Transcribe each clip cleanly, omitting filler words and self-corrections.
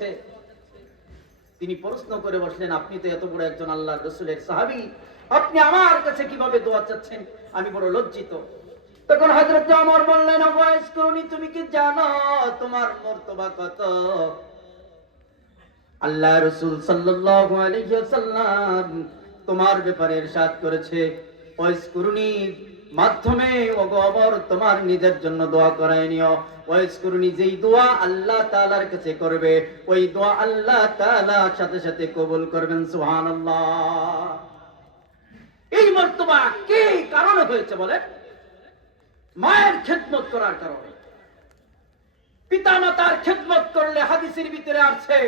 চাচ্ছে। তিনি প্রশ্ন করে বসলেন, আপনি তো এত বড় একজন আল্লাহর রাসূলের সাহাবী, আপনি আমার কাছে কিভাবে দোয়া চাচ্ছেন? আমি বড় লজ্জিত। তখন হযরত ওমর বললেন, ওয়াইস করুনি, তুমি কি জানো তোমার মর্তবা কত? আল্লাহ রাসূল সাল্লাল্লাহু আলাইহি ওয়াসাল্লাম তোমার ব্যাপারে ইরশাদ করেছে, ওয়াইস করুনি মাধ্যমে ওগো ওমর তোমার নিজের জন্য দোয়া করায় নিও। ওয়াইস করুনি যেই দোয়া আল্লাহ তাআলার কাছে করবে, ওই দোয়া আল্লাহ তাআলা সাথে সাথে কবুল করবেন। সুবহানাল্লাহ। এই মর্তবা কি কারণে হয়েছে বলে? মায়ের খেদমত করার কারণে। পিতামাতার খেদমত করলে হাদিসের ভিতরে আছে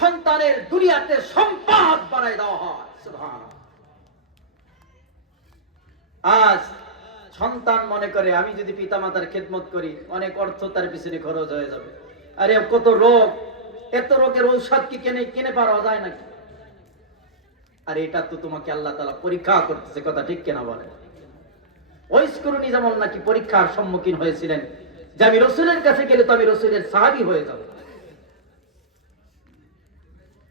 সন্তানের দুনিয়াতে সম্পদ বাড়ায় দেওয়া হয়। সুবহানাল্লাহ। আজ সন্তান মনে করে আমি যদি পিতামাতার খেদমত করি অনেক অর্থ তার পিছনে খরচ হয়ে যাবে। আরে কত রোগ, এত রোগের ঔষধ কি কিনে পাওয়া যায় নাকি? আর এটা তো তোমাকে আল্লাহ তাআলা পরীক্ষা করতেছে, কথা ঠিক কিনা বলে? ওয়াইস করুনি যেমন নাকি পরীক্ষার সম্মুখীন হয়েছিলেন যে আমি রাসূলের কাছে গেলে তো আমি রাসূলের সাহাবী হয়ে যাব,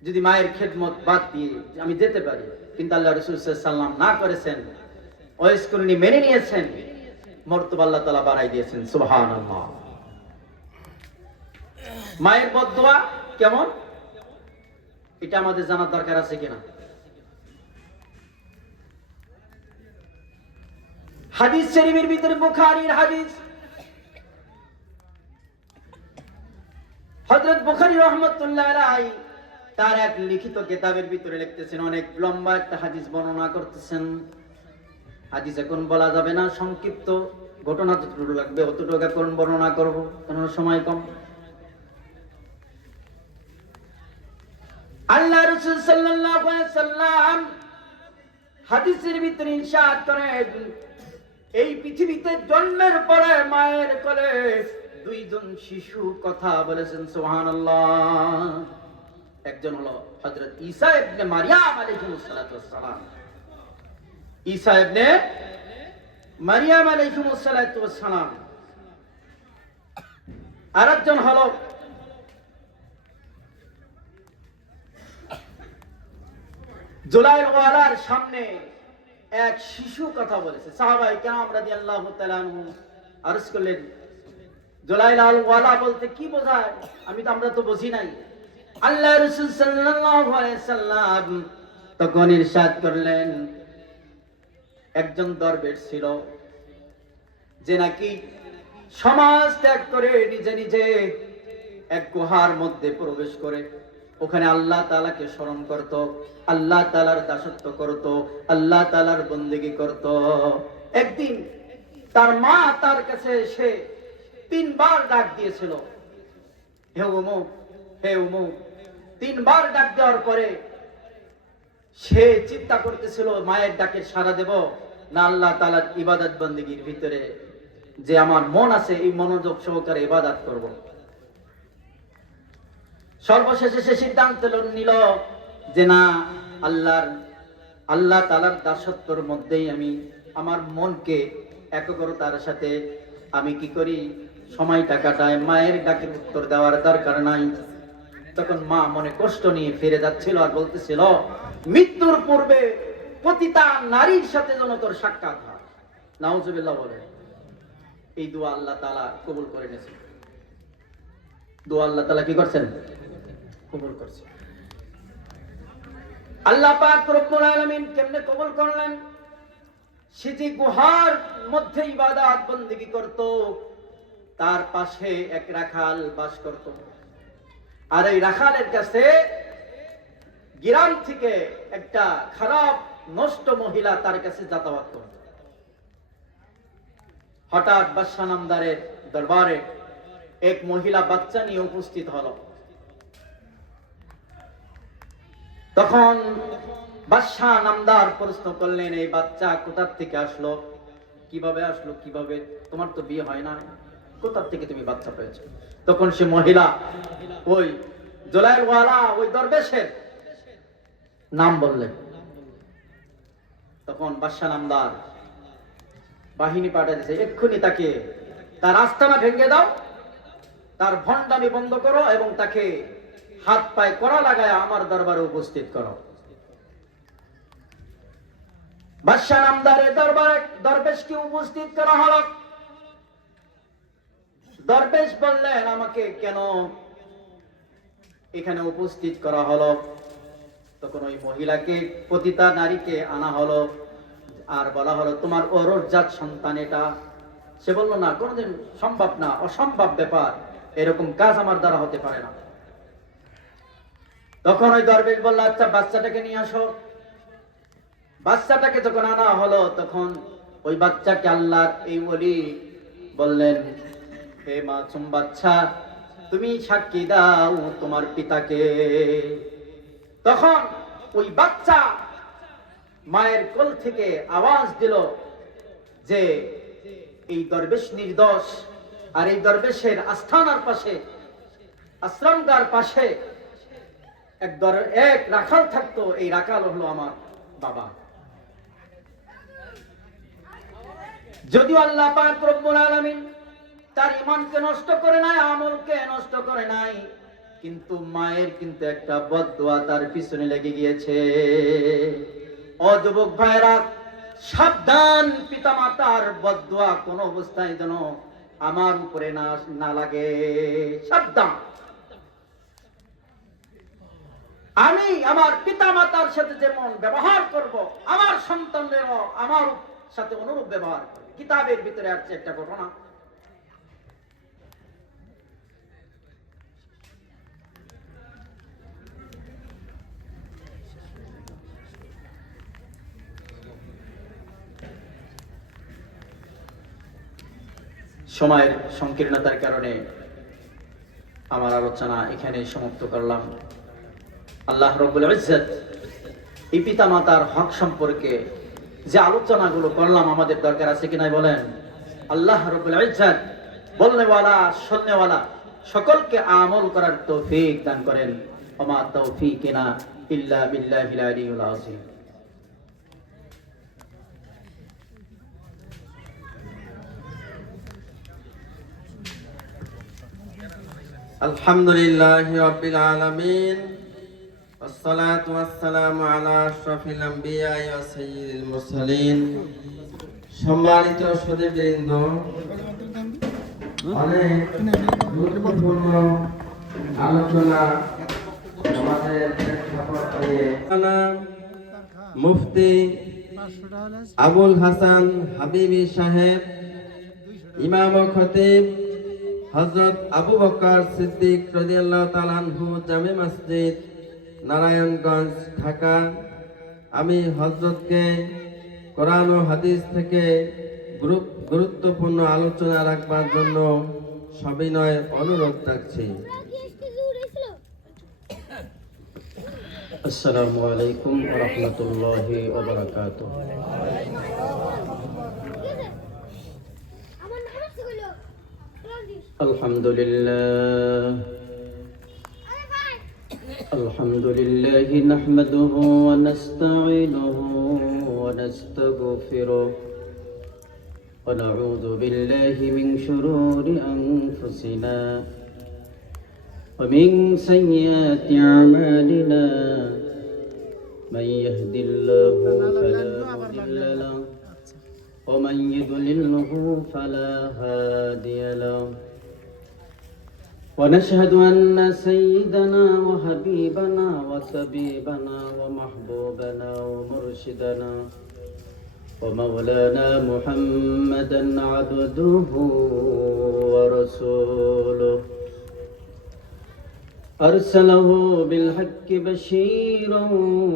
যদি মায়ের খেদমত বাদ দিয়ে আমি যেতে পারি। কিন্তু আল্লাহ রাসূল সাল্লাল্লাহু আলাইহি ওয়াসাল্লাম না করেছেন, ওয়াইস করুনি মেনে নিয়েছেন, মর্তবা আল্লাহ তাআলা বাড়াই দিয়েছেন। সুবহানাল্লাহ। মায়ের বদদোয়া কেমন এটা আমাদের জানার দরকার আছে কিনা? হাদিস শরীফের ভিতরে, বুখারীর হাদিস, হযরত বুখারী রাহমাতুল্লাহ আলাইহি তার এক লিখিত কিতাবের ভিতরে লিখতেছেন, অনেক লম্বা একটা হাদিস বর্ণনা করতেছেন। হাদিস এখন বলা যাবে না, সংক্ষিপ্ত ঘটনা যতটুকু লাগবে অতটুকু এখন বর্ণনা করব, কারণ সময় কম। আল্লাহ রাসূল সাল্লাল্লাহু আলাইহি সাল্লাম হাদিসের ভিতরে ইরশাদ করেন, এই পৃথিবীতে জন্মের পরে মায়ের কোলে দুইজন শিশু কথা বলেছেন। সুবহানাল্লাহ। একজন হলো হযরত ঈসা ইবনে মারইয়াম আলাইহিস সালাতু ওয়াস সালাম, ঈসা ইবনে মারইয়াম আলাইহিস সালাতু ওয়াস সালাম। আরেকজন হলো জুলাইল ওয়ালার সামনে এক শিশু কথা বলেছে। সাহাবায়ে কেরাম রাদিয়াল্লাহু তাআলা আনহু আরজ করলেন, জুলাইল ওয়ালা বলতে কি বোঝায়? আমরা তো বুঝি নাই। আল্লাহ রাসূল সাল্লাল্লাহু আলাইহি সাল্লাম তখন ইরশাদ করলেন, একজন দরবেশ ছিল যে নাকি সমাজ ত্যাগ করে নিজে নিজে এক গুহার মধ্যে প্রবেশ করে ওখানে আল্লাহ তাআলাকে স্মরণ করত, আল্লাহ তাআলার দাসত্ব করত, আল্লাহ তাআলার বন্দেগী করত। একদিন তার মা তার কাছে এসে 3 বার ডাক দিয়েছিল, হে অমুক, হে অমুক। 3 বার ডাক দেওয়ার পরে সে চিন্তা করতেছিল মায়ের ডাকে সাড়া দেব না আল্লাহ তাআলার ইবাদত বন্দেগীর ভিতরে যে আমার মন আছে এই মনোযোগ সহকারে ইবাদত করব। সর্বশেষে সে সিদ্ধান্ত নিল যে না, আল্লাহ তাআলার দাসত্বের মধ্যেই আমি আমার মনকে একগ্রতার সাথে আমি কি করি, সময়টা কাটায়, মায়ের ডাকের উত্তর দেওয়ার দরকার নাই। তখন মা মনে কষ্ট নিয়ে ফিরে যাচ্ছিল আর বলতেছিল, মৃত্যুর পূর্বে পতিতা নারীর সাথে যেন তোর সাক্ষাৎ হয়। নাউজুবিল্লাহ বলে। এই দোয়া আল্লাহ তাআলা কবুল করে নিয়েছেন। দোয়া আল্লাহ তাআলা কি করছেন? কবুল করছেন। আল্লাহ পাক রব্বুল আলামিন কেমনে কবুল করলেন? সে যে গুহার মধ্যে ইবাদত বন্দেগী করত, তার পাশে এক রাখাল বাস করত। আর এই রাখালের কাছে গ্রাম থেকে একটা খারাপ নষ্ট মহিলা তার কাছে যাতায়াত করত। হঠাৎ বাদশা নামদারের দরবারে এক মহিলা বাচ্চা নিয়ে উপস্থিত হলো। তখন বাদশা নামদার প্রশ্ন করলেন, এই বাচ্চা কোথা থেকে আসলো, কিভাবে আসলো, কিভাবে, তোমার তো বিয়ে হয় না, কোথা থেকে তুমি বাচ্চা পেয়েছো? তখন সে মহিলা ওই জুলাইল ওয়ালা ওই দরবেশের নাম বললেন। তখন বাদশা নামদার বাহিনী পাঠিয়েছে, এক্ষুনি তাকে তার আস্তানা ভেঙে দাও, তার ভণ্ডামি বন্ধ করো এবং তাকে হাত পায়ে কড়া লাগায় আমার দরবারে উপস্থিত করো। বাদশাহ নামদারের দরবারে দরবেশকে উপস্থিত করা হলো। দরবেশ বললেন, আমাকে কেন এখানে উপস্থিত করা হলো? তখন ওই মহিলাকে, পতিতা নারীকে আনা হলো, আর বলা হলো, তোমার অরজাত সন্তান এটা। সে বলল, না, কোনোদিন সম্ভব না, অসম্ভব ব্যাপার, এরকম কাজ আমার দ্বারা হতে পারে না। তখন ওই দরবেশ বলল, আচ্ছা বাচ্চাটাকে নিয়ে আসো। বাচ্চাটাকে যখন আনা হলো, তখন ওই বাচ্চাকে আল্লাহর এই ওলি বললেন, হে মাসুম বাচ্চা, তুমি সাক্ষী দাও তোমার পিতাকে। তখন ওই বাচ্চা মায়ের কোল থেকে আওয়াজ দিল যে এই দরবেশ নির্দোষ, আর এই দরবেশের আস্থানার পাশে, আশ্রমগার পাশে এক রাখাল থাকতো, এই রাখাল হলো আমার বাবা। যদিও আল্লাহ পাক রব্বুল আলামিন তার ঈমানকে নষ্ট করে নাই, আমলকে নষ্ট করে নাই, কিন্তু মায়ের কিন্তু একটা বদদুয়া তার পিছনে লেগে গিয়েছে। ও যুবক ভাইরা, সাবধান, পিতামাতার বদদুয়া কোন অবস্থায় যেন আমার উপরে না লাগে, সাবধান। আমি আমার পিতামাতার সাথে যেমন ব্যবহার করব, আমার সন্তানদেরও আমার সাথে অনুরূপ ব্যবহার করবে। কিতাবের ভিতরে আছে একটা ঘটনা। সময়ের সংকীর্ণতার কারণে আমার আলোচনা এখানে সমাপ্ত করলাম। আল্লাহ রাব্বুল ইজ্জত এই পিতা মাতার হক সম্পর্কে যে আলোচনাগুলো করলাম, আমাদের দরকার আছে কিনা বলেন? আল্লাহ রাব্বুল ইজ্জত বলনেওয়ালা শুননেওয়ালা সকলকে আমল করার তৌফিক দান করেন। ওমা তৌফিকিনা ইল্লা বিল্লাহিল আলিয়্যিল আযীম। আলহামদুলিল্লাহি রাব্বিল আলামিন, ওয়াসসালাতু ওয়াসসালামু আলা আশরাফিল আমবিয়া ওয়া সাইয়্যিদিল মুরসালিন। সম্মানিত সুধীবৃন্দ, অনেক গুরুত্বপূর্ণ আলোচনা আমাদের প্রেক্ষাপটে মুফতি আবুল হাসান হাবিবি সাহেব, ইমাম ও খতিব হযরত আবু বকর সিদ্দিক রাদিয়াল্লাহু তাআলা আনহু, জামে মসজিদ, নারায়ণগঞ্জ, ঢাকা। আমি হযরতকে কোরআন ও হাদিস থেকে গুরুত্বপূর্ণ আলোচনা রাখবার জন্য সবিনয় অনুরোধ রাখছি। আসসালামু আলাইকুম ওয়া রাহমাতুল্লাহি ওয়া বারাকাতুহু। আলহামদুলিল্লাহ নাহমাদুহু ওয়া নাস্তাঈনুহু ওয়া নাস্তাগফিরুহ ওয়া নাউযু বিল্লাহি মিন শুরুরি আনফুসিনা ওয়া মিন সাইয়্যাতি আমালিনা। মান ইয়াহদিল্লাহু ফালা মুদিল্লা লাহু ওয়া মান ইউদ্লিলহু ফালা হাদিয়া লাহু। ونشهد أن سيدنا وحبيبنا وطبيبنا ومحبوبنا ومرشدنا ومولانا محمدا عبده ورسوله، أرسله بالحق بشيرا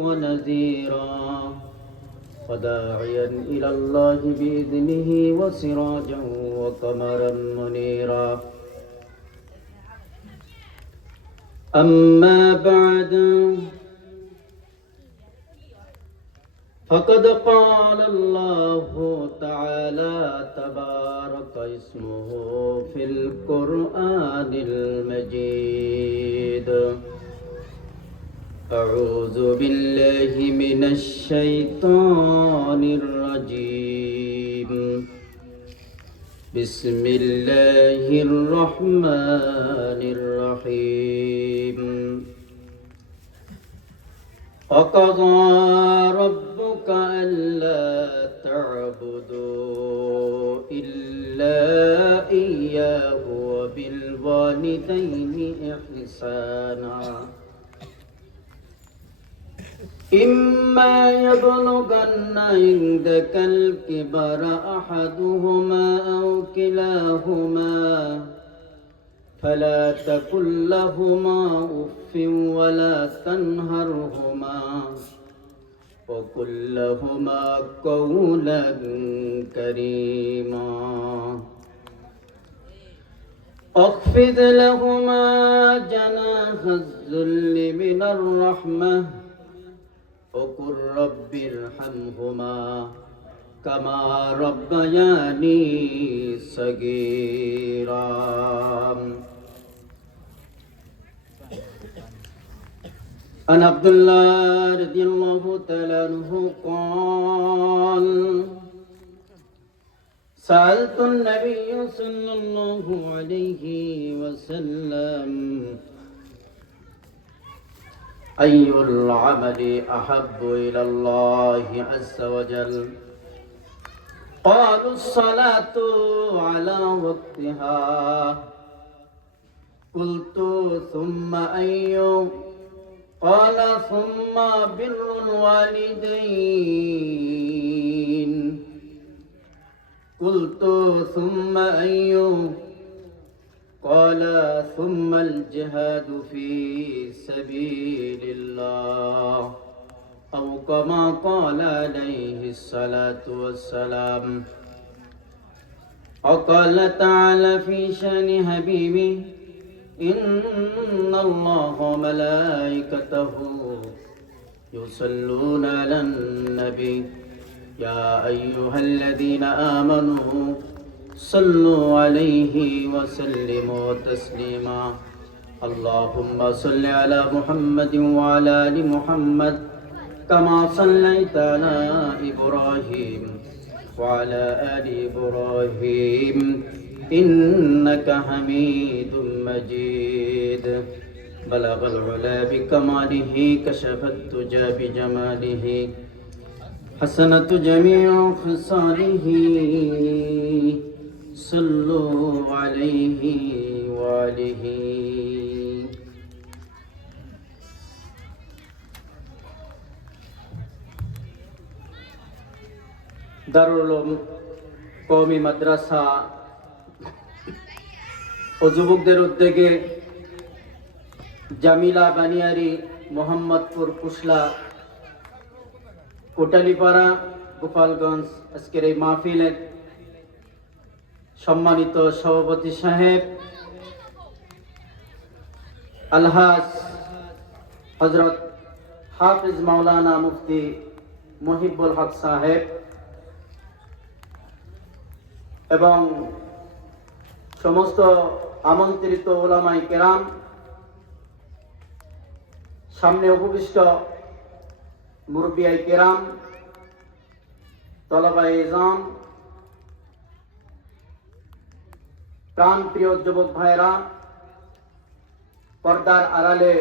ونذيرا وداعيا إلى الله بإذنه وسراجا وقمرا منيرا. أما بعد، فقد قال الله تعالى تبارك اسمه في القرآن المجيد. أعوذ بالله من الشيطان الرجيم. بسم الله الرحمن الرحيم. وقضى ربك ألا تعبدوا إلا إياه وبالوالدين إحسانا إما يبلغن عندك الكبر أحدهما أو كلاهما فلا تقل لهما أف ولا تنهرهما وقل لهما قولا كريما واخفض لهما جناح الذل من الرحمة وقل رب ارحمهما كما ربياني صغيرا عن عبد الله رضي الله تعالى عنه قال سألت النبي صلى الله عليه وسلم أي العمل أحب إلى الله عز وجل قالوا الصلاة على وقتها قلت ثم أي قال ثم بر الوالدين قلت ثم أي قال ثم الجهاد في سبيل الله أو كما قال عليه الصلاة والسلام وقال تعالى في شأن حبيبه إن الله وملائكته يصلون على النبي يا أيها الذين آمنوا صلوا عليه وسلموا تسليما اللهم صل على محمد وعلى آل محمد كما صليت على إبراهيم وعلى آل إبراهيم إنك حميد مجيد بلغ العلا بكماله كشف الدجى بجماله حسنة جميع خصاله صلوا عليه وآله দারুল উলুম কওমি মাদ্রাসা ও যুবকদের উদ্যোগে জামিলা বানিয়ারি মোহাম্মদপুর কুশলা কোটালীপাড়া গোপালগঞ্জ আজকের এই মাহফিলের সম্মানিত সভাপতি সাহেব আলহাজ হযরত হাফিজ মাওলানা মুফতি মুহিবুল হক সাহেব এবং সমস্ত আমন্ত্রিত উলামায়ে কেরাম, সামনে উপবিষ্ট মুরব্বিয়ায়ে কেরাম, তলাবায়ে ইজাম, প্রাণপ্রিয় যুবক ভাইরা, পর্দার আড়ালে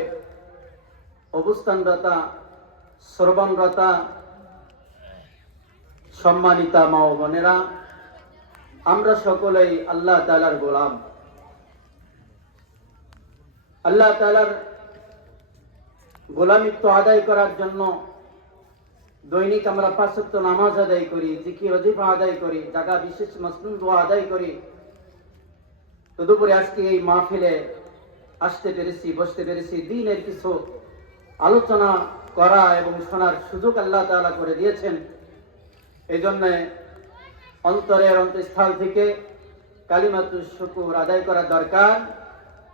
অবস্থানরতা শ্রবণরতা সম্মানিতা মা ও বোনেরা, আমরা সকলেই আল্লাহ তাআলার গোলাম। আল্লাহ তাআলার গোলামিত্ব আদায় করার জন্য দৈনিক আমরা ৫ ওয়াক্ত নামাজ আদায় করি, জিকির ওয়াজিফা আদায় করি, জাগা বিশেষ মাসনুন দোয়া আদায় করি। তদুপরি আজকে এই মাহফিলে আসতে পেরেছি, বসতে পেরেছি, দ্বীনের কিছু আলোচনা করা এবং শোনার সুযোগ আল্লাহ তাআলা করে দিয়েছেন। এই জন্য অন্তরের অন্তঃস্থল থেকে কালিমাতুশ শুকর আদায় করা দরকার।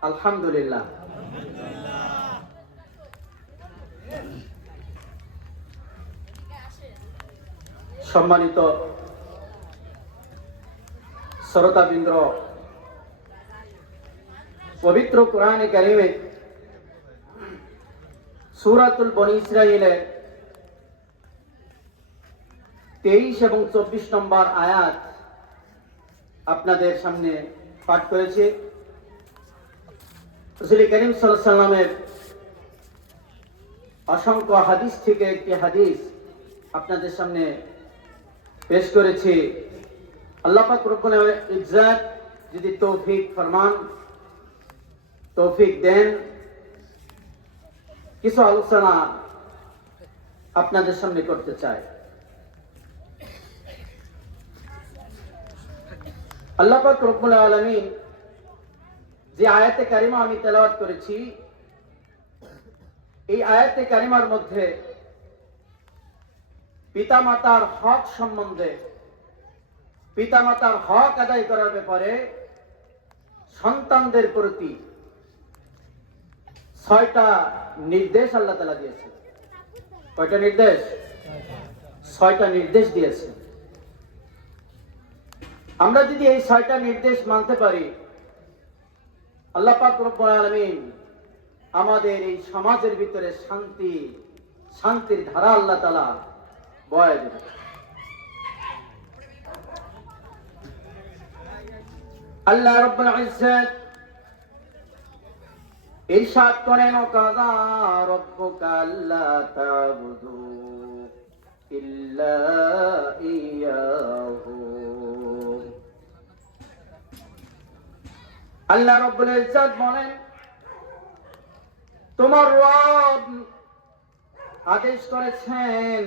আলহামদুলিল্লাহ। সম্মানিত শ্রোতাবৃন্দ, পবিত্র কোরআনে কারিমে সূরাতুল বনী ইসরাঈলের 23 এবং 24 নম্বর আয়াত আপনাদের সামনে পাঠ করেছি। রাসূল করিম সাল্লাল্লাহু আলাইহি ওয়াসাল্লামের অসংখ্য হাদিস থেকে একটি হাদিস আপনাদের সামনে পেশ করেছি। আল্লাহ পাক রব্বুল ইজ্জত যদি তৌফিক ফরমান, তৌফিক দেন, কিছু আলোচনা আপনাদের সামনে করতে চাই। আল্লাহ পাক রব্বুল আলামিন যে আয়াতে কারিমা আমি তেলাওয়াত করেছি, এই আয়াতে কারিমার মধ্যে পিতামাতার হক সম্বন্ধে, পিতামাতার হক আদায় করার ব্যাপারে সন্তানদের প্রতি 6টা নির্দেশ আল্লাহ তাআলা দিয়েছেন। কয়টা নির্দেশ? 6টা নির্দেশ দিয়েছে। আমরা যদি এই 6টা নির্দেশ মানতে পারি, আল্লাহ পাক রব্বুল আলামিন আমাদের এই সমাজের ভিতরে শান্তির ধারা আল্লাহ তাআলা বয়ে দেবে। আল্লাহ রাব্বুল ইজ্জত ইরশাদ করেন, কাযা রাব্বুকা আল্লা তা'বুদু ইল্লা ইয়াহু। আল্লাহ রাব্বুল ইজ্জত বলেন, তোমার রব আদেশ করেছেন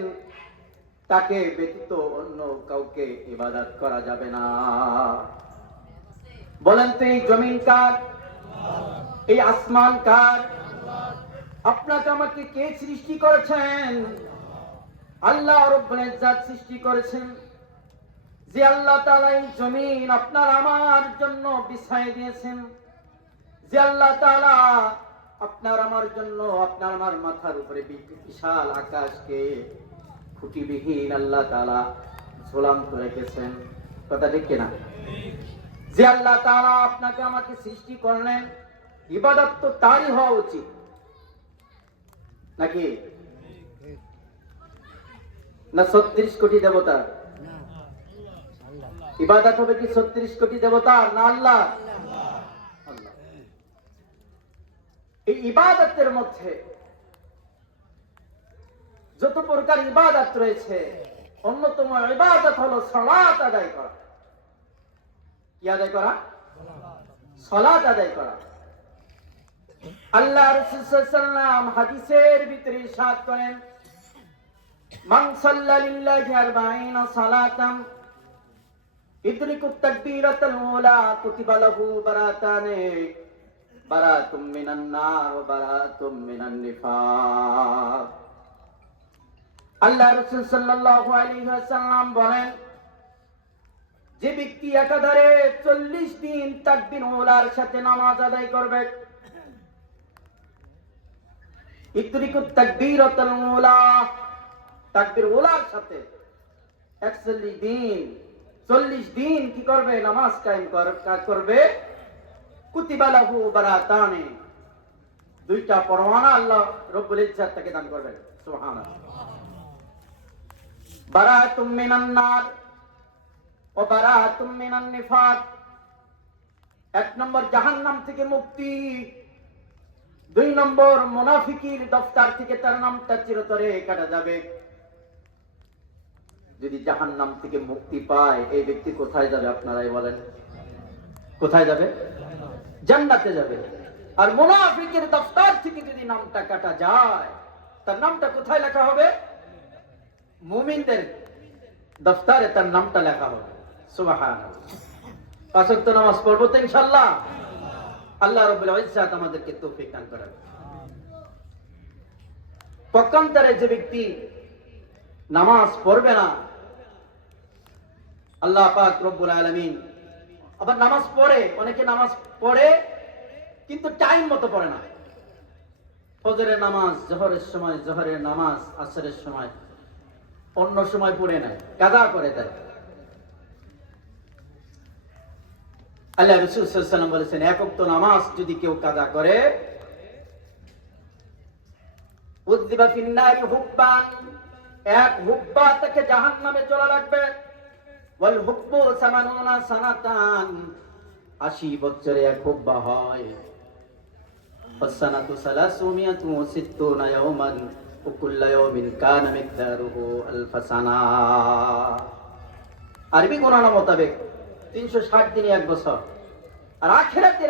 তাকে ব্যতীত অন্য কাউকে ইবাদত করা যাবে না। বলেন তো এই জমিন কার? এই আসমান কার? আপনাকে আমাকে কে সৃষ্টি করেছেন? আল্লাহ রাব্বুল ইজ্জত সৃষ্টি করেছেন। যে আল্লাহ তাআলা এই জমিন আপনার আমার জন্য বিছাই দিয়েছেন, যে আল্লাহ তাআলা আপনার আমার জন্য, আপনার আমার মাথার উপরে বিশাল আকাশকে খুঁটিবিহীন আল্লাহ তাআলা ঝুলন্ত রেখেছেন, কথা ঠিক কিনা? যে আল্লাহ তাআলা আপনাকে আমাকে সৃষ্টি করলেন, ইবাদত তো তারই হওয়া উচিত নাকি? না 36 কোটি দেবতা? ইবাদত হবে কি 36 কোটি দেবতা না আল্লাহ? আল্লাহ। এই ইবাদতের মধ্যে যত প্রকার ইবাদত রয়েছে, অন্যতম ইবাদত হলো সালাত আদায় করা। কি আদায় করা? সালাত আদায় করা। আল্লাহ রাসূল সাল্লাল্লাহু আলাইহি ওয়াসাল্লাম হাদিসের ভিতরে ইরশাদ করেন, মান সাল্লা লিল্লাহি 40 সালাতান ইদরিকুত তাকবীরাতুল উলা কুতিবা লাহু বারাতানে, বারাতুম মিনান নার ওয়া বারাতুম মিনান নিফাক। আল্লাহ রাসূল সাল্লাল্লাহু আলাইহি ওয়াসাল্লাম বলেন, যে ব্যক্তি একাধারে 40 দিন তাকবীর উলার সাথে নামাজ আদায় করবে, ইদরিকুত তাকবীরাতুল উলা, তাকবীর উলার সাথে 40 দিন কি করবে? নামাজ কায়েম করবে। কুতিবা লাহু বারাতানে, 2টা পরওয়ানা আল্লাহ রব্বুল ইজ্জত তাকে দান করবেন। সুবহানাল্লাহ। বারাতুম মিনান নার ও বারাতুম মিনান নিফাক, 1 নম্বর জাহান্নাম থেকে মুক্তি, 2 নম্বর মুনাফিকির দফতর থেকে তার নামটা চিরতরে কাটা যাবে। যদি জাহান্নাম থেকে মুক্তি পায়, এই ব্যক্তি কোথায় যাবে আপনারাই বলেন? কোথায় যাবে? জান্নাতে যাবে। আর মুনাফিকের দফতর থেকে যদি নামটা কাটা যায়, তার নামটা কোথায় লেখা হবে? মুমিনদের দফতরে তার নামটা লেখা হবে। সুবহানাল্লাহ। 5 ওয়াক্ত নামাজ পড়ব তো ইনশাআল্লাহ। আল্লাহ রাব্বুল ইজ্জত আমাদেরকে তৌফিক দান করেন। পক্ষান্তরে যে ব্যক্তি নামাজ পড়বে না, আল্লাহ পাক রব্বুল আলামিন আবার নামাজ পড়ে, অনেকে নামাজ পড়ে কিন্তু টাইম মতো পড়ে না। ফজরের নামাজ জোহরের সময়, জোহরের নামাজ আসরের সময়, অন্য সময় পড়ে না, কাজা করে দেয়। আল্লাহ রাসূল সাল্লাল্লাহু আলাইহি ওয়াসাল্লাম বলেছেন, 1 ওয়াক্ত নামাজ যদি কেউ কাজা করে, উযিবা ফিন নারি হুব্বান, 1 হুব্বা তাকে জাহান্নামে চলা লাগবে। ওয়াল হুব্বু 80 সানাতান, 80 বছরে 1 হুব্বা হয়। ফাসানাতু 360 ইয়াওমান, وكل يوم كان مقداره ألف سنة আরবি গণনা মোতাবেক 360 দিনে এক বছর। আর আখিরাতের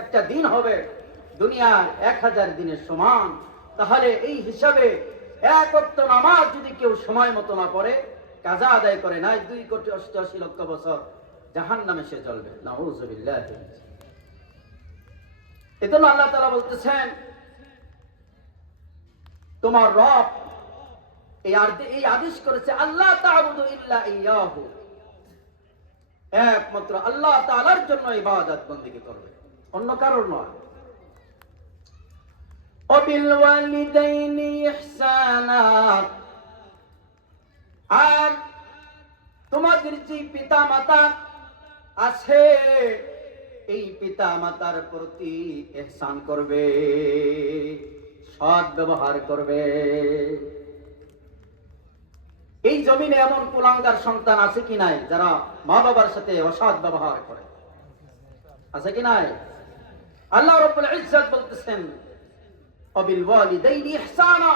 একটা দিন হবে দুনিয়ার 1000 দিনের সমান। তাহলে এই হিসাবে এক ওয়াক্ত নামাজ যদি কেউ সময় মতো না পড়ে, কাজা আদায় করে নাই, 2,88,00,000 বছর জাহান্নামে সে জ্বলবে। নাউযুবিল্লাহ। এজন্য আল্লাহ তাআলা বলতেছেন, তোমার রব এই আদেশ করেছে, আল্লাহ তা'বুদু ইল্লা ইয়াহু, একমাত্র আল্লাহ তাআলার জন্য ইবাদত বندگی করবে, অন্য কারোর নয়। ওয়াবিল ওয়ালিদাইনি ইহসানা, আর তোমাদের যে পিতা মাতা আছে এই পিতা মাতার প্রতি ইহসান করবে, সৎ ব্যবহার করবে। এই জমিনে এমন কুলাঙ্গার সন্তান আছে কি নাই যারা মা বাবার সাথে অসৎ ব্যবহার করে? আছে কি নাই? আল্লাহ রাব্বুল ইজ্জত বলতেছেন ওয়াবিল ওয়ালিদাইনি ইহসানা,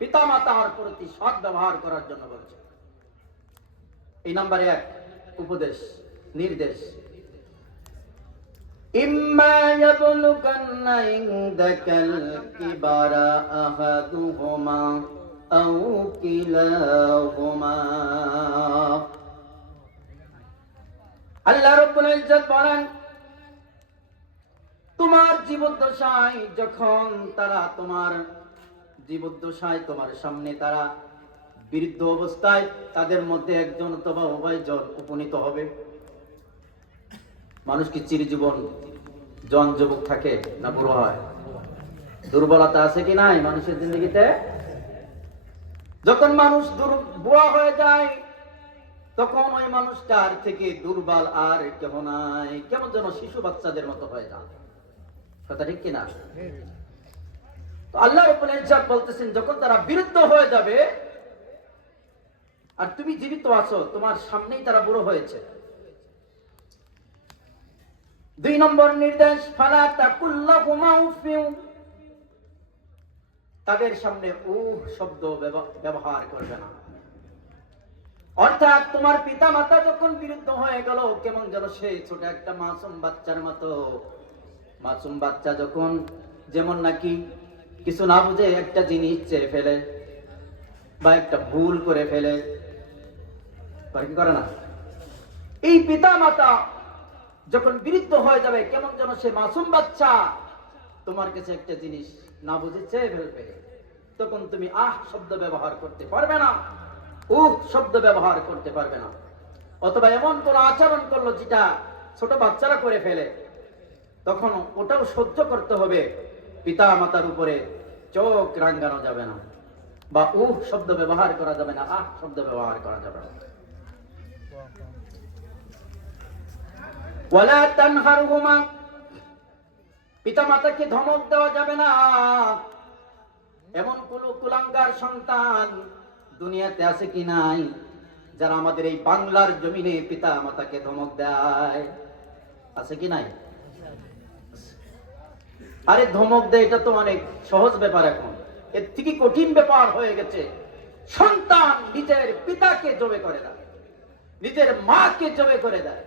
পিতা মাতার প্রতি সৎ ব্যবহার করার জন্য বলছে। এই নাম্বার 1 উপদেশ, নির্দেশ। ইম্মা ইয়াবলুগান্না ইনদাকাল কিবারা আহাদুহুমা আও কিলাহুমা, আল্লাহ রাব্বুল ইজ্জত বলেন, তোমার জীবদ্দশায় যখন তারা তোমার সামনে তারা বৃদ্ধ অবস্থায়, তাদের মধ্যে একজন অথবা উভয়জন উপনীত হবে। মানুষ কি চিরজীবন জন যুবক থাকে না বুড়ো হয়? দুর্বলতা আছে কি নাই মানুষের জিন্দগিতে? যখন মানুষ বুড়া হয়ে যায় তখন ওই মানুষটার থেকে দুর্বল আর কেহ নাই, কেমন যেন শিশু বাচ্চাদের মতো হয়ে যায়। কথা ঠিক কিনা? তো আল্লাহ রাব্বুল ইজ্জত বলতেছেন, যখন তারা বিরুদ্ধ হয়ে যাবে আর তুমি জীবিত আছো, তোমার সামনেই তারা বুড়ো হয়েছে। 2 নম্বর নির্দেশ, ফালা তাকুল্লাহুমা উফিউ, তাদের সামনে শব্দ ব্যবহার করবে না। অর্থাৎ তোমার পিতা মাতা যখন বিরুদ্ধ হয়ে গেল, কেমন যেন সে ছোট একটা মাসুম বাচ্চার মতো। মাসুম বাচ্চা যখন যেমন নাকি কিছু না বুঝে একটা জিনিস চেয়ে ফেলে বা একটা ভুল করে ফেলে, কি করে না? এই পিতা মাতা যখন বিরুদ্ধ হয়ে যাবে, কেমন যেন সে মাসুম বাচ্চা তোমার কাছে একটা জিনিস না বুঝে চেয়ে ফেলবে, তখন তুমি শব্দ ব্যবহার করতে পারবে না, শব্দ ব্যবহার করতে পারবে না। অথবা এমন কোন আচরণ করলো যেটা ছোট বাচ্চারা করে ফেলে, তখন ওটাও সহ্য করতে হবে। পিতা মাতার উপরে চোখ রাঙানো যাবে না, বা শব্দ ব্যবহার করা যাবে না, শব্দ ব্যবহার করা যাবে না। ওয়ালা তানহারহুমা, পিতা মাতাকে ধমক দেওয়া যাবে না। এমন কোন কুলাঙ্গার সন্তান দুনিয়াতে আছে কি নাই যারা আমাদের এই বাংলার জমিনে পিতা মাতাকে ধমক দেয়? আছে কি নাই? আরে ধমক দেয় এটা তো অনেক সহজ ব্যাপার, এখন এর থেকে কঠিন ব্যাপার হয়ে গেছে। সন্তান নিজের পিতাকে জবে করে দেয়, নিজের মাকে জবে করে দেয়।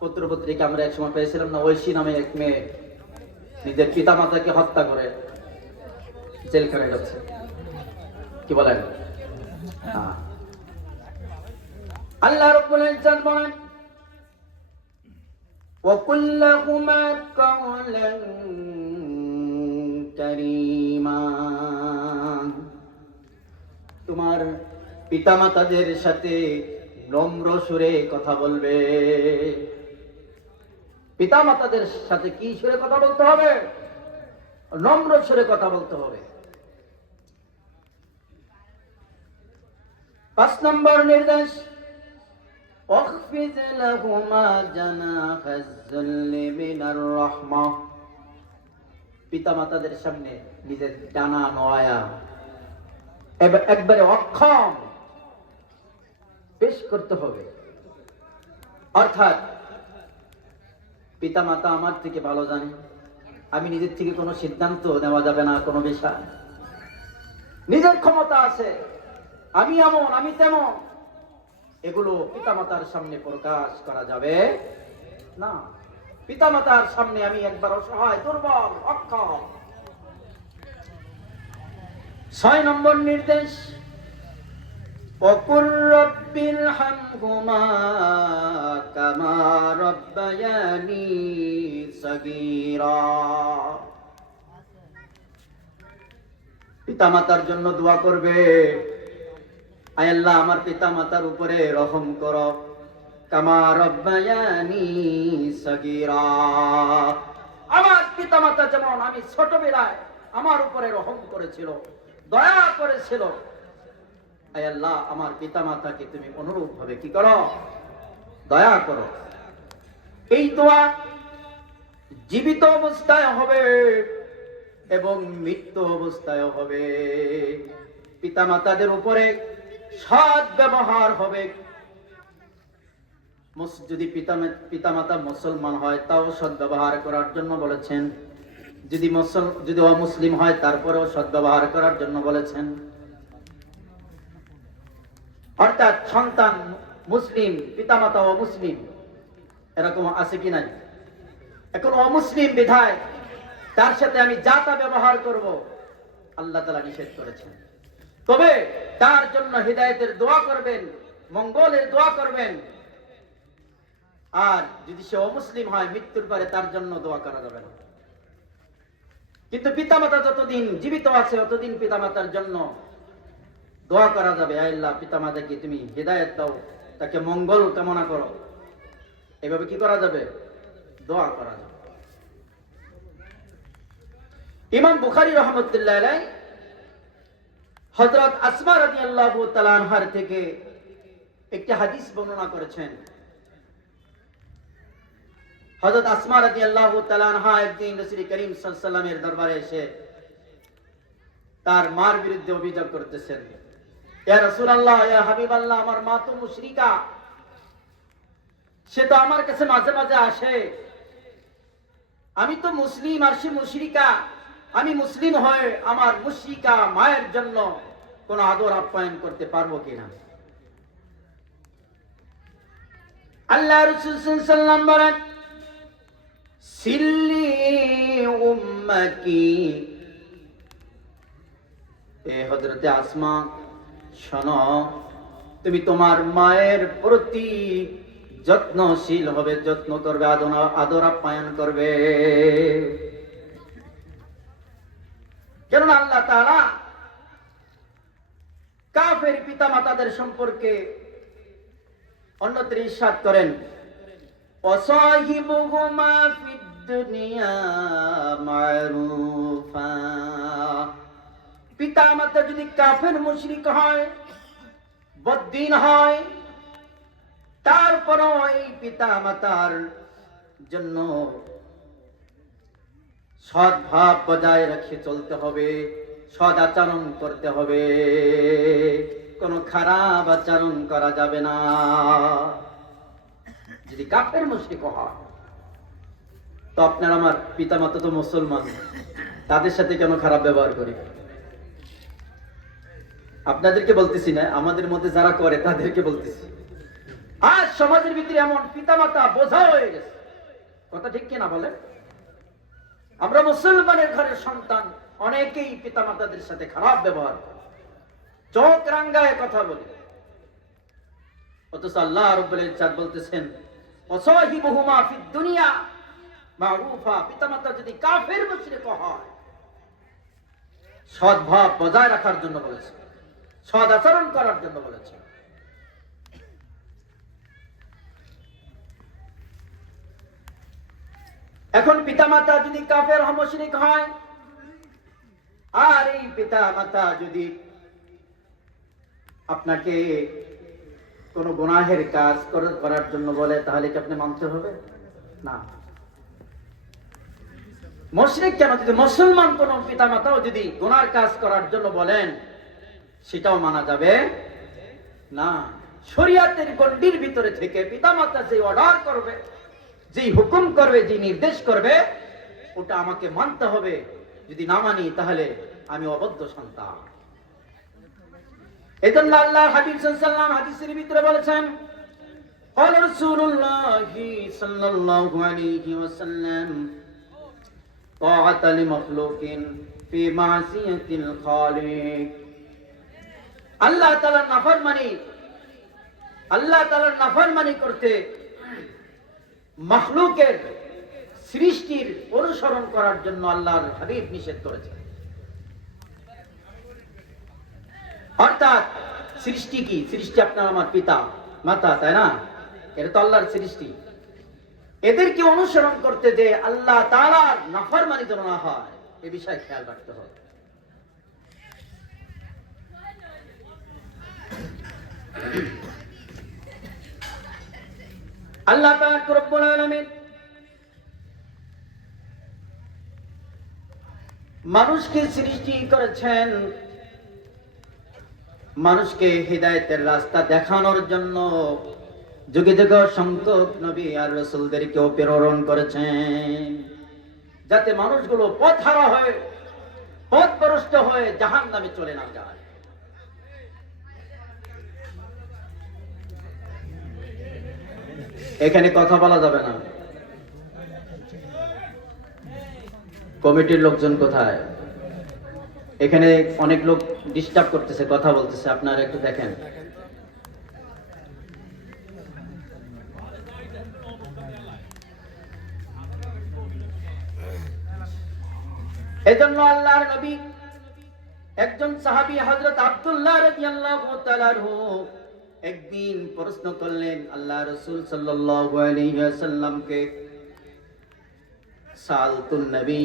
পত্রপত্রিকা আমরা এক সময় পেয়েছিলাম না, ঐশী নামে এক মেয়ে নিজের পিতা মাতাকে হত্যা করে জেলখানায় যাচ্ছে। কি বলেন? আল্লাহ রাব্বুল ইজ্জত বলেন, وَقُلْ لَهُمَا قَوْلًا كَرِيمًا, তোমার পিতামাতাদের সাথে নম্র সুরে কথা বলবে। পিতামাতাদের সাথে কি সুরে কথা বলতে হবে? নম্র সুরে কথা বলতে হবে। 5 নম্বর নির্দেশ, واخفض لهما جناح الذل من الرحمة, পিতামাতাদের সামনে নিজের ডানা নয়া একবারে অক্ষম পেশ করতে হবে। অর্থাৎ পিতামাতা আমার থেকে ভালো জানে, আমি নিজের থেকে কোনো সিদ্ধান্ত নেওয়া যাবে না কোনো বিষয়। নিজের ক্ষমতা আছে, আমি এমন আমি তেমন, এগুলো পিতামাতার সামনে প্রকাশ করা যাবে না। পিতামাতার সামনে আমি একবার অসহায়, দুর্বল, অক্ষম। 6 নম্বর নির্দেশ, وَقُلْ رَبِّ ارْحَمْهُمَا كَمَا رَبَّيَانِي صَغِيرًا। পিতামাতার জন্য দোয়া করবে, আয় আল্লাহ আমার পিতামাতার উপরে রহম করো, কামা রব্বায়ানি সগীরা, আমার পিতামাতা যেমন আমি ছোটবেলায় আমার উপরে রহম করেছিল, দয়া করেছিল, আয় আল্লাহ আমার পিতামাতাকে তুমি অনুরূপ ভাবে কি করো, দয়া করো। এই দোয়া জীবিত অবস্থায় হবে এবং মৃত্যু অবস্থায় হবে। পিতামাতাদের উপরে সৎ ব্যবহার হবে। যদি পিতামাতা মুসলমান হয় তাও সৎ ব্যবহার করার জন্য বলেছেন, যদি অমুসলিম হয় তারপরেও সৎ ব্যবহার করার জন্য বলেছেন। অর্থাৎ সন্তান মুসলিম, পিতামাতা অমুসলিম, এরকম আছে কি নাই? এখন অমুসলিম বিধায় তার সাথে আমি যা তা ব্যবহার করব, আল্লাহ তাআলা নিষেধ করেছেন। তবে তার জন্য হিদায়াতের দোয়া করবেন, মঙ্গলের দোয়া করবেন। আর যদি সে অমুসলিম হয়, মৃত্যুর পরে তার জন্য দোয়া করা যাবে না। কিন্তু পিতামাতা যতদিন জীবিত আছে ততদিন পিতামাতার জন্য দোয়া করা যাবে। আল্লাহ পিতামাতাকে তুমি হিদায়াত দাও, তাকে মঙ্গল কামনা করো, এভাবে কি করা যাবে? দোয়া করা যাবে। ইমাম বুখারী রাহমাতুল্লাহ আলাইহি হযরত আসমা রাদিয়াল্লাহু তাআলা আনহার থেকে একটি হাদিস বর্ণনা করেছেন। হযরত আসমা রাদিয়াল্লাহু তাআলা আনহা একদিন রাসূল করিম সাল্লাল্লাহু আলাইহি ওয়াসাল্লামের দরবারে এসে তার মার বিরুদ্ধে অভিযোগ করতেছেন, ইয়া রাসূলুল্লাহ, ইয়া হাবিবাল্লাহ, আমার মা তো মুশরিকা, সে তো আমার কাছে মাঝে মাঝে আসে, আমি তো মুসলিম আর সে মুশরিকা, আমি মুসলিম হয়ে আমার মুশরিকা মায়ের জন্য কোন আদর আপ্যায়ন করতে পারবো কিনা? আল্লাহ রাসূল সাল্লাল্লাহু আলাইহি ওয়াসাল্লাম বলেন, সিল্লি উম্মাকি, এ হযরতে আসমা শোনো, তুমি তোমার মায়ের প্রতি যত্নশীল হবে, যত্ন করবে, আদর আপ্যায়ন করবে। কেননা আল্লাহ তাআলা কাফের পিতামাতাদের সম্পর্কে অন্যত্র ইরশাদ করেন, ওয়াসাহিবুহুমা ফিদ দুনিয়া মারুফা। পিতামাতা যদি কাফের মুশরিক হয়, বদ্দিন হয়, তারপরও এই পিতামাতার জন্য সদ্ভাব বজায় রেখে চলতে হবে, সদ আচরণ করতে হবে, কোনো খারাপ আচরণ করা যাবে না। যদি কাফের মুশরিক হয়, তো আপনার আমার পিতামাতা তো মুসলমান, তাদের সাথে কেন খারাপ ব্যবহার করি? আপনাদেরকে বলতেছি না, আমাদের মধ্যে যারা করে তাদেরকে বলতেছি। আজ সমাজের ভিতরে এমন পিতামাতা বোঝা হয়ে গেছে, কথা ঠিক কিনা বলেন? আমরা মুসলমানের ঘরের সন্তান, অনেকেই পিতামাতাদের সাথে খারাপ ব্যবহার করে, চোখ রাঙ্গায় কথা বলে। অথচ আল্লাহ রাব্বুল ইজ্জত বলতেছেন, ওয়াসাহিবুহুমা ফিদ দুনিয়া মারুফা। পিতামাতা যদি কাফের মুশরিক হয়, সদ্ভাব বজায় রাখার জন্য বলেছে, সদ আচরণ করার জন্য বলেছে। এখন পিতামাতা যদি কাফের মুশরিক হয়, আর এই পিতামাতা যদি আপনাকে কোন গুনাহের কাজ করার জন্য বলে, তাহলে কি আপনি মানতে হবে? না। মুশরিক কেন, যদি মুসলমান কোন পিতামাতাও যদি গুনার কাজ করার জন্য বলেন, সেটাও মানা যাবে না। শরীয়তের গণ্ডির ভিতরে থেকে পিতামাতা যে অর্ডার করবে, যে হুকুম করবে, যে নির্দেশ করবে, ওটা আমাকে মানতে হবে, যদি না মানি তাহলে আমি অবদ্ধ সন্তান। এজন্য আল্লাহর হাবিব সাল্লাল্লাহু আলাইহি ওয়াসাল্লাম হাদিসের ভিতরে বলেছেন, قال رسول الله صلى الله عليه وسلم طاعة لمخلوق في معصية الخالق। আল্লাহ তাআলার নাফরমানি করতে মাখলুকের সৃষ্টির অনুসরণ করার জন্য আল্লাহর হাবিব নিষেধ করেছেন। অর্থাৎ সৃষ্টি কি? সৃষ্টি আপনার আমার পিতা মাতা, তাই না? এটা তো আল্লাহর সৃষ্টি। এদেরকে অনুসরণ করতে যে আল্লাহ তাআলার নাফরমানি যেন না হয়, এ বিষয়ে খেয়াল রাখতে হবে। আল্লাহ পাক রব্বুল আলামিন মানুষকে সৃষ্টি করেছেন মানুষকে হিদায়াতের রাস্তা দেখানোর জন্য। যুগে যুগে সংখ্যক নবী আর রাসূলদেরকেও প্রেরণ করেছেন, যাতে মানুষগুলো পথহারা হয়ে পথভ্রষ্ট হয়ে জাহান্নামে চলে না যায়। এখানে কথা বলা যাবে না। কমিটির লোকজন কোথায়? এখানে অনেক লোক ডিস্টার্ব করতেছে, কথা বলতেছে, আপনারা একটু দেখেন। এজন্য আল্লাহর নবী একজন সাহাবী হযরত আব্দুল্লাহ রাদিয়াল্লাহু তাআলা আনহু একদিন প্রশ্ন করলেন আল্লাহ রাসূল সাল্লাল্লাহু আলাইহি ওয়াসাল্লামকে, সালতুন নবী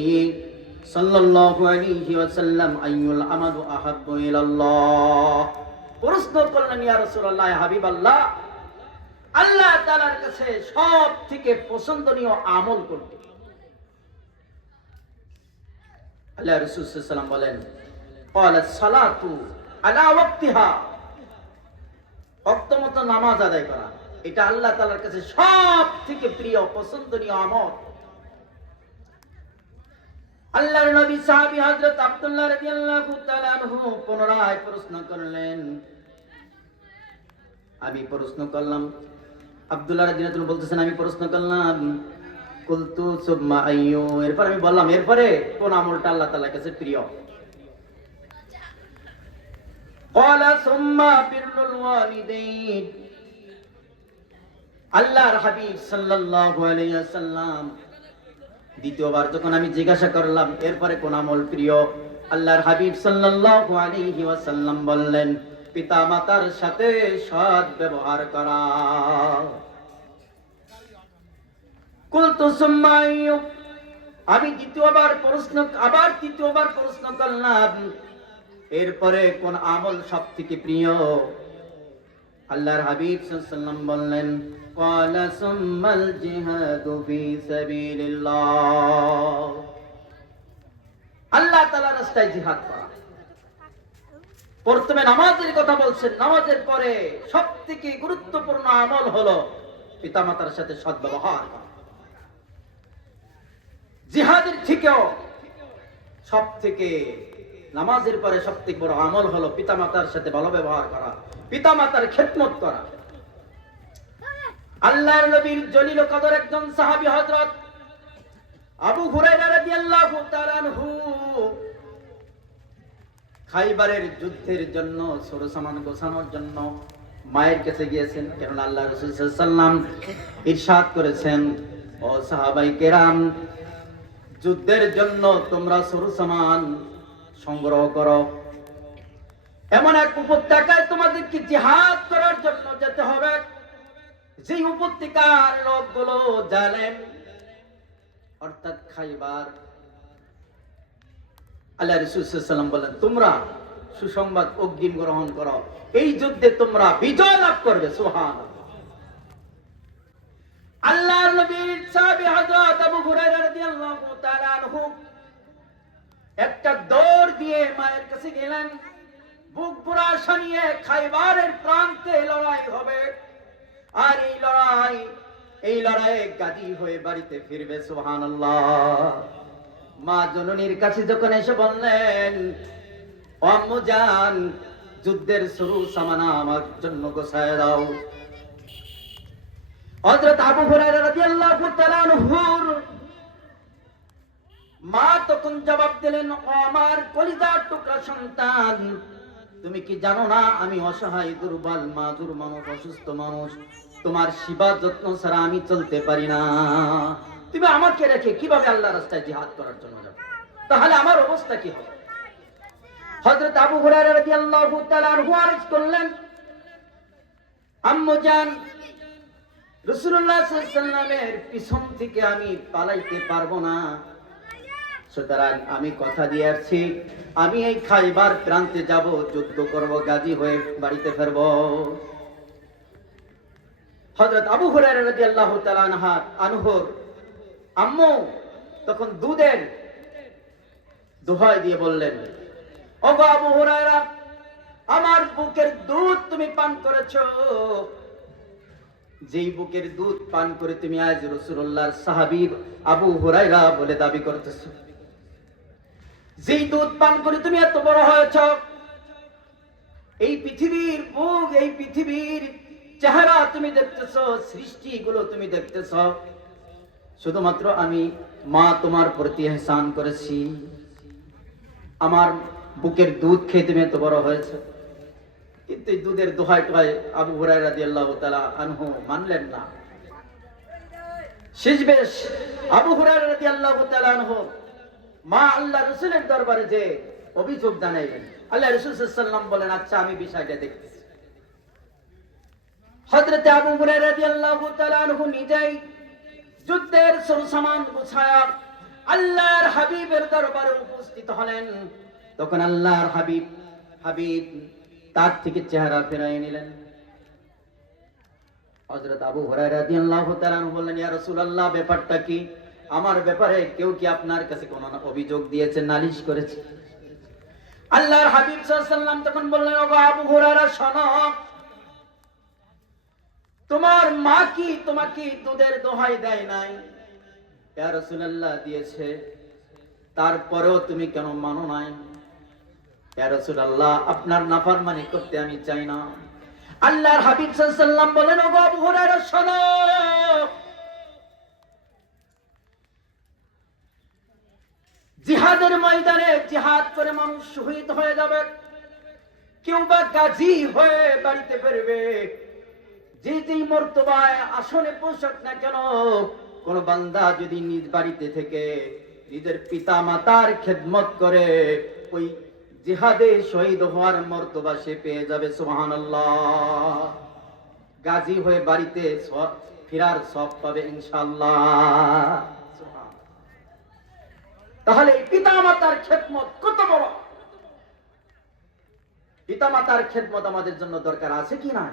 সাল্লাল্লাহু আলাইহি ওয়াসাল্লাম আইয়ুল আমালু আহাব্বু ইলাল্লাহ। প্রশ্ন করলেন, ইয়া রাসূলুল্লাহ, হাবিবাল্লাহ, আল্লাহ তাআলার কাছে সবথেকে পছন্দনীয় আমল কোনটি? আল্লাহ রাসূল সাল্লাল্লাহু আলাইহি ওয়াসাল্লাম বলেন, ক্বালাস সালাতু আলা ওয়াক্তিহা, ওয়াক্তমতো নামাজ আদায় করা। এটা আল্লাহ তাআলার কাছে সবথেকে প্রিয় পছন্দনীয় আমল। আল্লাহর নবী সাহাবী হযরত আব্দুল্লাহ রাদিয়াল্লাহু তাআলা আনহু পুনরায় প্রশ্ন করলেন। আমি প্রশ্ন করলাম, আব্দুল্লাহ রাদিয়াল্লাহু তাআলা বলতেছেন, আমি প্রশ্ন করলাম, কুলতু সুম্মা আইয়ু, এরপর আমি বললাম, এরপরে কোন আমলটা আল্লাহ তাআলার কাছে প্রিয়? ক্বালা সুম্মা বিররুল ওয়ালিদাইন। আল্লাহর হাবিব সাল্লাল্লাহু আলাইহি ওয়াসাল্লাম দ্বিতীয়বার যখন আমি জিজ্ঞাসা করলাম এরপরে কোন আমল প্রিয়, আল্লাহর হাবিব সাল্লাল্লাহু আলাইহি ওয়াসাল্লাম বললেন, পিতামাতার সাথে সৎ ব্যবহার করা। কুলতু সুম্মা আইয়ু, আমি তৃতীয়বার প্রশ্ন করলাম, এরপরে কোন আমল সবথেকে প্রিয়? আল্লাহর হাবিব সাল্লাল্লাহু আলাইহি ওয়াসাল্লাম বললেন, ক্বালা সুম্মাল জিহাদু ফি সাবিলিল্লাহ। আল্লাহ তাআলার রাস্তায় জিহাদ করা। প্রথমে নামাজের কথা বলছেন, নামাজের পরে সবথেকে গুরুত্বপূর্ণ আমল হলো পিতামাতার সাথে সদ্ব্যবহার করা। জিহাদের থেকেও সবথেকে, নামাজের পরে সবথেকে বড় আমল হলো পিতামাতার সাথে ভালো ব্যবহার করা, পিতামাতার খেদমত করা। আল্লাহর নবীর জলিল কদর একজন সাহাবী হযরত আবু হুরায়রা রাদিয়াল্লাহু তাআলা আনহু খাইবারের যুদ্ধের জন্য সরসামান গোছানোর জন্য মায়ের কাছে গিয়েছেন। কারণ আল্লাহ রাসূল সাল্লাল্লাহু আলাইহি ওয়াসাল্লাম ইরশাদ করেছেন, ও সাহাবায়ে কেরাম, যুদ্ধের জন্য তোমরা সরসামান সংগ্রহ করো। এমন এক উপত্যকায় তোমাদেরকে জিহাদ করার জন্য যেতে হবে, যে উপত্যকার লোকগুলো জালেম, অর্থাৎ খাইবার। আল্লাহ রাসূল সাল্লাল্লাহু আলাইহি ওয়াসাল্লাম বলেন, তোমরা সুসংবাদ অগ্রিম গ্রহণ করো, এই যুদ্ধে তোমরা বিজয় লাভ করবে। সুবহানাল্লাহ। আল্লাহর নবীর সাহাবী হযরত আবু হুরায়রা রাদিয়াল্লাহু তাআলা আনহু একটা দৌড় দিয়ে মায়ের কাছে গেলেন। বুক পুরা শানিয়ে খাইবারের প্রান্তে লড়াই হবে, আর এই লড়াইয়ে গাজী হয়ে বাড়িতে ফিরবে। সুবহানাল্লাহ। মা জননীর কাছে যখন এসে বললেন, ও আম্মু জান, যুদ্ধের শুরু সামানা আমার জন্য গোছায় দাও। হযরত আবু হুরায়রা রাদিয়াল্লাহু তাআলা আনহুর মা তখন জবাব দিলেন, ও আমার কলিজার টুকরা সন্তান, তুমি কি জানো না আমি অসহায়, দুর্বল, মাজুর মানুষ, অসুস্থ মানুষ, তোমার সেবা যত্ন ছাড়া আমি চলতে পারি না। তুমি আমাকে রেখে কিভাবে আল্লাহর রাস্তায় জিহাদ করার জন্য যাবে? তাহলে আমার অবস্থা কি হবে? হযরত আবু হুরায়রা রাদিয়াল্লাহু তাআলা আনহু আরজ করলেন, আম্মু জান, রাসূলুল্লাহ সাল্লাল্লাহু আলাইহি ওয়াসাল্লামের পিছন থেকে আমি পালাইতে পারবো না, সুতরাং আমি কথা দিয়ে আসছি, আমি এই খাইবার প্রান্তে যাব, যুদ্ধ করব, গাজী হয়ে বাড়িতে ফিরব। হযরত আবু হুরায়রা রাদিয়াল্লাহু তাআলা আনহুর আম্মু তখন দুধের দোহাই দিয়ে বললেন, ওগো আবু হুরায়রা, আমার বুকের দুধ তুমি পান করেছো, যেই বুকের দুধ পান করে তুমি আজ রাসূলুল্লাহর সাহাবী আবু হুরায়রা বলে দাবি করতেছো, যেই দুধ পান করে তুমি এত বড় হয়েছ, এই পৃথিবীর বুক, এই পৃথিবীর চেহারা তুমি দেখতেছ, সৃষ্টিগুলো তুমি দেখতেছ, শুধুমাত্র আমি মা তোমার প্রতি ইহসান করেছি, আমার বুকের দুধ খেয়ে তুমি এত বড় হয়েছে। কিন্তু এই দুধের দোহাই টোহাই আবু হুরায়রা রাদিয়াল্লাহু তাআলা আনহু মানলেন না। শেষবেশ আবু হুরায়রা রাদিয়াল্লাহু তাআলা আনহু মা আল্লাহ রাসূলের দরবারে যে অভিযোগ জানাইলেন, আল্লাহ রাসূল সাল্লাল্লাহু আলাইহি ওয়াসাল্লাম বলেন, আচ্ছা আমি বিষয়টা দেখতেছি। হযরত আবু হুরায়রা রাদিয়াল্লাহু তাআলা আনহু নিজেই যুদ্ধের সরসামান গুছায়া আল্লাহর হাবিবের দরবারে উপস্থিত হলেন। তখন আল্লাহর হাবিব তার থেকে চেহারা ফেরাই নিলেন। হযরত আবু হুরায়রা রাদিয়াল্লাহু তাআলা আনহু বললেন, ইয়া রাসূলুল্লাহ, ব্যাপারটা কি? আমার ব্যাপারে কেউ কি আপনার কাছে কোনো অভিযোগ দিয়েছে, নালিশ করেছে? আল্লাহর হাবিব সাল্লাল্লাহু আলাইহি ওয়াসাল্লাম তখন বললেন, ওগো আবু হুরায়রা, শোনো, তোমার মা কি তোমাকে দুধের দোহাই দেয় নাই? ইয়া রাসূলুল্লাহ, দিয়েছে, তারপরেও তুমি কেন মানো নাই? ইয়া রাসূলুল্লাহ, আপনার নাফরমানি করতে আমি চাই না। আল্লাহর হাবিব সাল্লাল্লাহু আলাইহি ওয়াসাল্লাম বলেন, ওগো আবু হুরায়রা, শোনো, জিহাদের ময়দানে জিহাদ করে মানুষ শহীদ হয়ে যাবে, কেউ বা গাজী হয়ে বাড়িতে ফিরবে, যে যেই মর্তবায় আসনে পৌঁছাক না কেন, কোন বান্দা যদি নিজ বাড়িতে থেকে নিজের পিতা মাতার খেদমত করে, ওই জিহাদে শহীদ হওয়ার মর্তবা সে পেয়ে যাবে। সুবহানাল্লাহ। গাজী হয়ে বাড়িতে ফিরার সব পাবে ইনশাআল্লাহ। তাহলে পিতা মাতার খেদমত কত বড়! পিতা মাতার খেদমত আমাদের জন্য দরকার আছে কি না?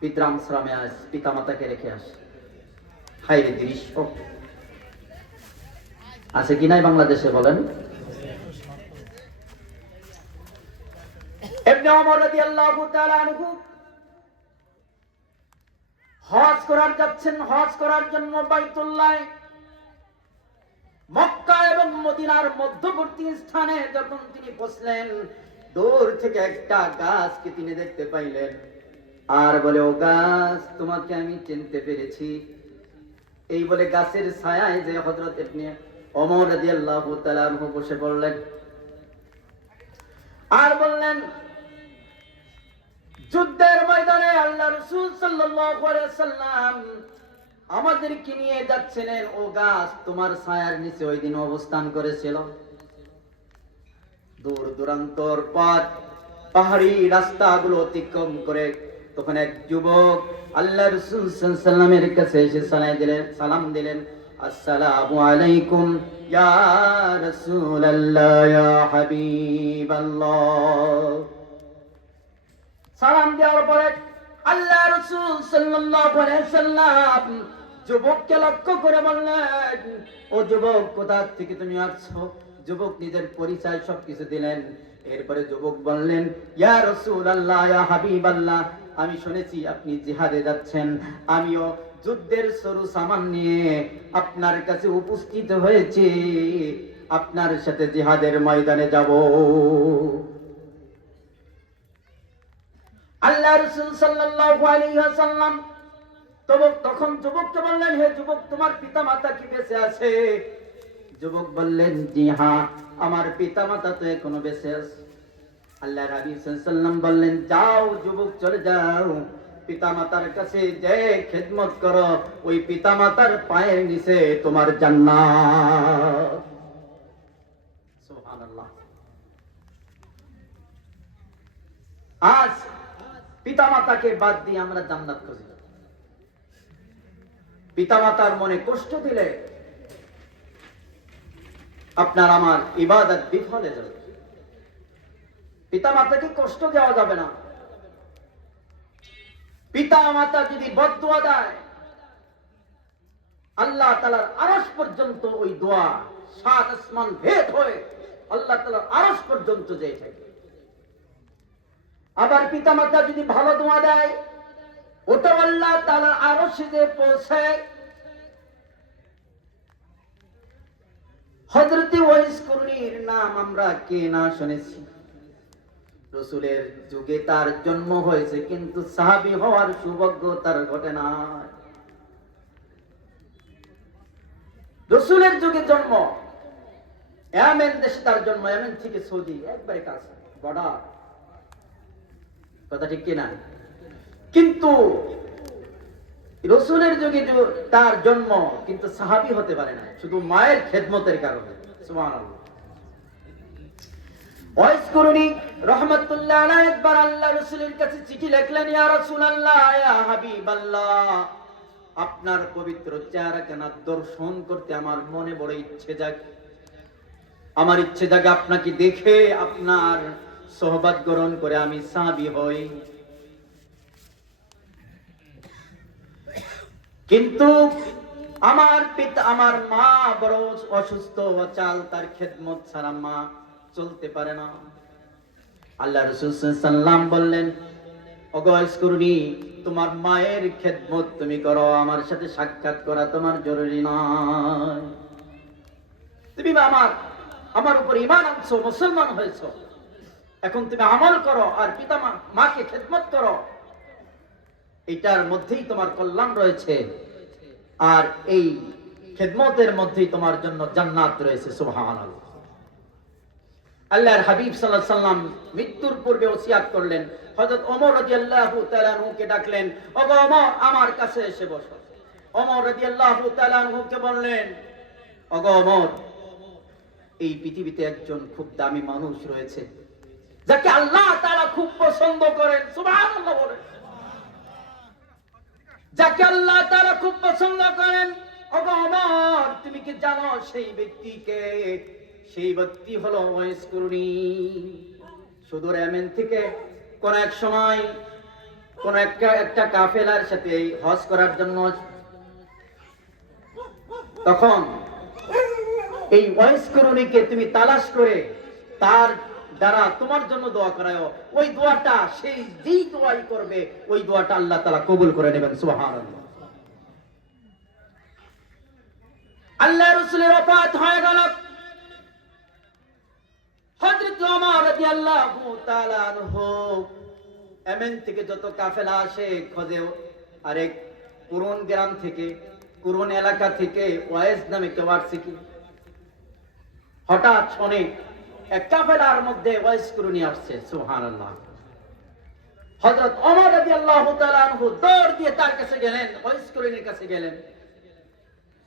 পিতরাম শ্রমে আজ পিতা মাতাকে রেখে আসে, হায় রে দৃশ্য আছে কি নাই বাংলাদেশে, বলেন? ইবনে ওমর রাদিয়াল্লাহু তাআলা আনহু হজ করার যাচ্ছেন, হজ করার জন্য বাইতুল্লাহ মক্কা এবং মদিনার মধ্যবর্তী স্থানে যখন তিনি বসলেন, দূর থেকে একটা গাছকে তিনি দেখতে পাইলেন, আর বলে, ও গাছ, তোমাকে আমি চিনতে পেরেছি। এই বলে গাছের ছায়ায় যে হযরত ইবনে ওমর রাদিয়াল্লাহু তাআলা আনহু বসে পড়লেন, আর বললেন, যুদ্ধের ময়দানে আল্লাহ রাসূল সাল্লাল্লাহু আলাইহি ওয়াসাল্লাম আমাদেরকে নিয়ে যাচ্ছিলেন, ও গাছ তোমার ছায়ার নিচে ওই দিন অবস্থান করেছিল। দূর দূরান্তর পথ, পাহাড়ি রাস্তাগুলো অতিক্রম করে তখন এক যুবক আল্লাহ রাসূল সাল্লাল্লাহু আলাইহি ওয়াসাল্লামের কাছে এসে সালাম দিলেন, আসসালামু আলাইকুম ইয়া রাসূলুল্লাহ, ইয়া হাবিবাল্লাহ। সালাম দেওয়ার পরে আল্লাহ রাসূল সাল্লাল্লাহু আলাইহি ওয়াসাল্লাম যুবককে লক্ষ্য করে বললেন, ও যুবক, কোথা থেকে তুমি আসছো? যুবক নিজের পরিচয় সবকিছু দিলেন। এরপরে যুবক বললেন, ইয়া রাসূলুল্লাহ, ইয়া হাবিবাল্লাহ, আমি শুনেছি আপনি জিহাদে যাচ্ছেন, আমিও যুদ্ধের সরু সামান নিয়ে আপনার কাছে উপস্থিত হয়েছে, আপনার সাথে জিহাদের ময়দানে যাব। আল্লাহ রাসূল সাল্লাল্লাহু আলাইহি ওয়াসাল্লাম তখন যুবককে বললেন, হে যুবক, তোমার পিতামাতা কি বেঁচে আছে? যুবক বললেন, জি হ্যাঁ, আমার পিতামাতা তো এখনো বেঁচে আছে। আল্লাহ রাসূল সাল্লাল্লাহু আলাইহি ওয়াসাল্লাম বললেন, যাও যুবক, চলে যাও, পিতামাতার কাছে যে খেদমত করো, ওই পিতামাতার পায়ের নিচে তোমার জান্নাত। সুবহানাল্লাহ। আজ পিতামাতাকে বাদ দিয়ে আমরা জান্নাত খুঁজি। পিতামাতার মনে কষ্ট দিলে আপনার আমার ইবাদত বিফলে যাবে। পিতামাতাকে কষ্ট দেওয়া যাবে না। পিতা মাতা যদি বদদুয়া দেয়, আল্লাহ তাআলার আরশ পর্যন্ত ওই দোয়া সাত আসমান ভেদ হয়ে আল্লাহ তাআলার আরশ পর্যন্ত যেয়ে থাকে। আবার পিতা মাতা যদি ভালো দোয়া দেয়, ওটা আল্লাহ তাআলার আরশে যে পৌঁছায়। হযরত ওয়াইস করণীর নাম আমরা কে না শুনেছি? রাসূলের যুগে তার জন্ম হয়েছে, কিন্তু সাহাবী হওয়ার সৌভাগ্য তার ঘটে না। রাসূলের যুগে জন্ম, ইয়েমেন দেশে তার জন্ম। ইয়েমেন থেকে সৌদি একবারে কাছে, বর্ডার। কথা ঠিক কিনা? কিন্তু রাসূলের যুগে তার জন্ম, কিন্তু সাহাবী হতে পারে না, শুধু মায়ের খেদমতের কারণে। সুবহানাল্লাহ। ওয়াইস করণী রাহমাতুল্লাহ আলাইহি একবার আল্লাহ রাসূলের কাছে চিঠি লিখলেন, ইয়া রাসূলুল্লাহ, ইয়া হাবিবাল্লাহ, আপনার পবিত্র চেহারাখানা দর্শন করতে আমার মনে বড় ইচ্ছে জাগে। আমার ইচ্ছে জাগে আপনাকে দেখে আপনার সোহবত গ্রহণ করে আমি সাহাবী হই। কিন্তু আমার মা বড় অসুস্থ, অচাল, তার খেদমত ছাড়া মা চলতে পারে না। আল্লাহ রাসূল সাল্লাল্লাহু আলাইহি ওয়াসাল্লাম বললেন, ওগো ওয়াইস করণী, তোমার মায়ের খেদমত তুমি করো, আমার সাথে সাক্ষাৎ করা তোমার জরুরি নয়। তুমি আমার উপর ঈমান আনছো, মুসলমান হয়েছো, এখন তুমি আমল করো আর পিতা মাকে খেদমত করো, এটার মধ্যেই তোমার কল্যাণ রয়েছে, আর এই খেদমতের মধ্যেই তোমার জন্য জান্নাত রয়েছে। সুবহানাল্লাহ। আল্লাহর হাবিব সাল্লাল্লাহু আলাইহি ওয়াসাল্লাম মৃত্যুর পূর্বে ওসিয়াত করলেন। হযরত ওমর রাদিয়াল্লাহু তাআলা আনহুকে ডাকলেন, ওগো ওমর, আমার কাছে এসে বসো। ওমর রাদিয়াল্লাহু তাআলা আনহুকে বললেন, ওগো ওমর, এই পৃথিবীতে একজন খুব দামি মানুষ রয়েছে, যাকে আল্লাহ তাআলা খুব পছন্দ করেন। সুবহানাল্লাহ বলেন। যাকে আল্লাহ তাআলা খুব পছন্দ করেন। ওগো ওমর, তুমি কি জানো সেই ব্যক্তিকে? সেই ব্যক্তি হলো ওয়াইস করণী। সুদূর ইয়েমেন থেকে কোন এক সময় কোন একটা কাফেলার সাথে হজ করার জন্য, তখন এই ওয়াইস করণীকে তুমি তালাশ করে তার দ্বারা তোমার জন্য দোয়া করায়ো। ওই দোয়াটা, সেই যেই দোয়াই করবে, ওই দোয়াটা আল্লাহ তাআলা কবুল করে নেবেন। সুবহানাল্লাহ। আল্লাহ রাসূলের ওফাত হয়ে গেল। হযরত ওমর রাদিয়াল্লাহু তাআলা আনহু ইয়েমেন থেকে যত কাফেলা আসে খোঁজে, আরেক কুরুন গ্রাম থেকে, কুরুন এলাকা থেকে ওয়াইস নামে কেউ আসছে কি? হঠাৎ শুনে এক কাফেলার মধ্যে ওয়াইস করণী আসছে। সুবহানাল্লাহ। হযরত ওমর রাদিয়াল্লাহু তাআলা আনহু দৌড় দিয়ে তার কাছে গেলেন, ওয়াইস করণীর কাছে গেলেন,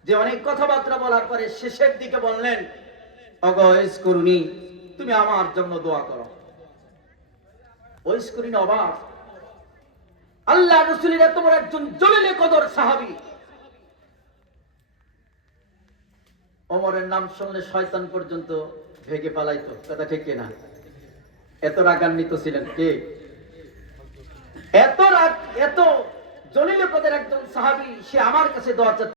যে অনেক কথাবার্তা বলার পরে শেষের দিকে বললেন, ওগো ওয়াইস করণী, তুমি আমার জন্য দোয়া করো। ওয়াইস করণী অবাক, আল্লাহ রাসূলের এত বড় একজন জলিলে কদর সাহাবী, ওমরের নাম শুনলে শয়তান পর্যন্ত ভেগে পালাইতো। কথা ঠিক কিনা? এত রাগান্বিত ছিলেন কে? এত জলিলে কদর একজন সাহাবী, সে আমার কাছে দোয়া চাচ্ছে।